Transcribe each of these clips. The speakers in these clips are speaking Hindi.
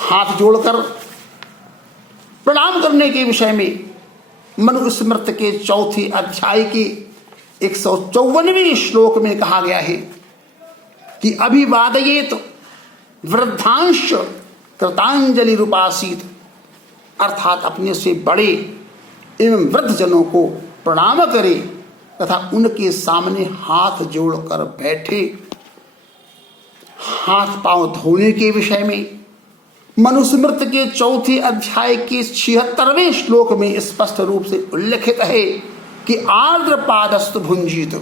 हाथ जोड़कर प्रणाम करने के विषय में मनुस्मृति के चौथे अध्याय के 154वें श्लोक में कहा गया है कि अभिवादयेत वृद्धांश कृतांजलि रूपासीत, अर्थात अपने से बड़े एवं वृद्ध जनों को प्रणाम करे तथा उनके सामने हाथ जोड़कर बैठे। हाथ पांव धोने के विषय में मनुस्मृति के चौथे अध्याय के 76वें श्लोक में स्पष्ट रूप से उल्लेखित है कि आर्द्र पादस्तु भुंजित,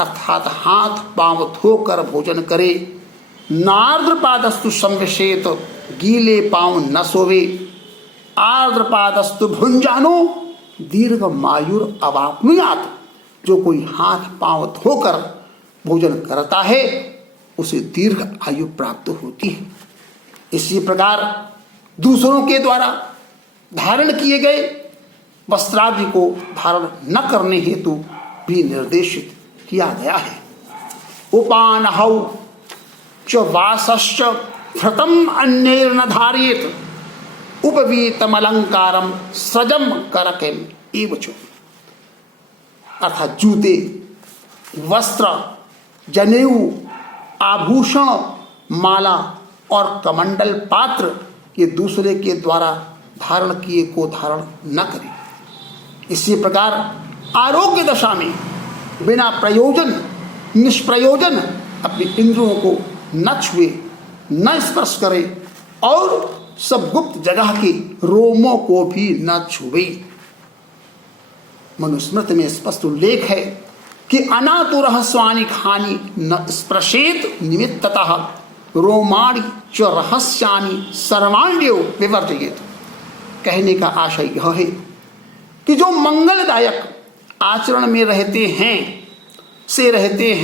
अर्थात हाथ पांव धोकर भोजन करे। नार्द्र पादस्तु संविशेत, गीले पांव न सोवे। आर्द्र पादस्तु भुंजानो दीर्घमायुर अवाप्नुयात, जो कोई हाथ पांव धोकर भोजन करता है उसे दीर्घ आयु प्राप्त होती है। इसी प्रकार दूसरों के द्वारा धारण किए गए वस्त्रादि को धारण न करने हेतु भी निर्देशित किया गया है। उपानहौ च वासश्च धृतम अन्यैर्न धारयेत, उपवीतमलंकारम सजम करकेम एवच, अर्थात जूते, वस्त्र, जनेऊ, आभूषण, माला और कमंडल पात्र ये दूसरे के द्वारा धारण किए को धारण न करें। इसी प्रकार आरोग्य दशा में बिना प्रयोजन निष्प्रयोजन अपनी इंद्रियों को न छुए, न स्पर्श करे और सब गुप्त जगह के रोमों को भी न छुए। मनुस्मृति में स्पष्ट उल्लेख है कि अनातु रहस्वानि खानि न स्पर्शेत निमित्ततः रोमाणि च रहस्यानि सर्वाण्यो विवर्जयेत। कहने का आशय यह है कि जो मंगलदायक आचरण में रहते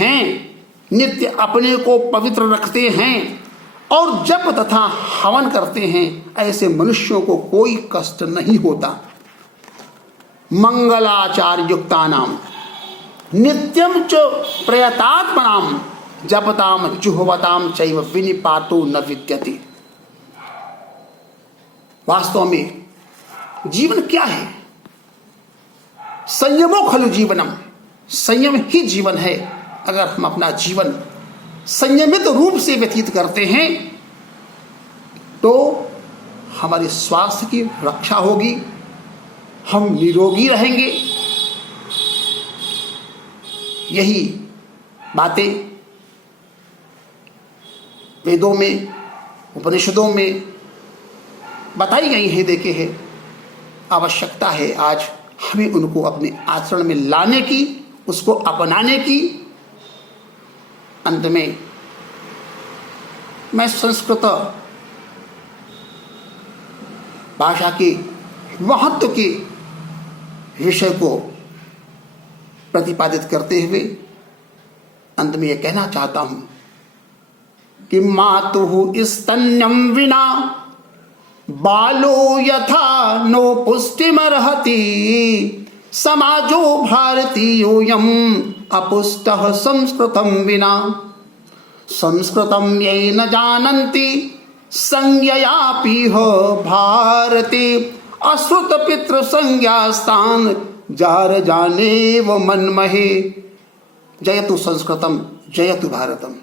हैं, नित्य अपने को पवित्र रखते हैं और जप तथा हवन करते हैं, ऐसे मनुष्यों को कोई कष्ट नहीं होता। मंगलाचार युक्तानाम नित्यम च प्रयतात्मनाम जपताम जुह्वताम चैव विनिपातो न विद्यते। वास्तव में जीवन क्या है? संयमो खलु जीवनम, संयम ही जीवन है। अगर हम अपना जीवन संयमित रूप से व्यतीत करते हैं तो हमारे स्वास्थ्य की रक्षा होगी, हम निरोगी रहेंगे। यही बातें वेदों में, उपनिषदों में बताई गई हैं, देखे हैं। आवश्यकता है आज हमें उनको अपने आचरण में लाने की, उसको अपनाने की। अंत में मैं संस्कृत भाषा के महत्व के विषय को प्रतिपादित करते हुए अंत में यह कहना चाहता हूं कि मातुः स्तन्यं विना बालो यथा नो पुष्टिमर्हति, समाजो भारतीयोऽयं अपुष्टः संस्कृतं विना। संस्कृतं ये न जानन्ति संज्ञयापिह भारते, अश्रुत पितृ संज्ञास्तान् जार जानेव मन्महे। जयतु संस्कृतम, जयतु भारतम।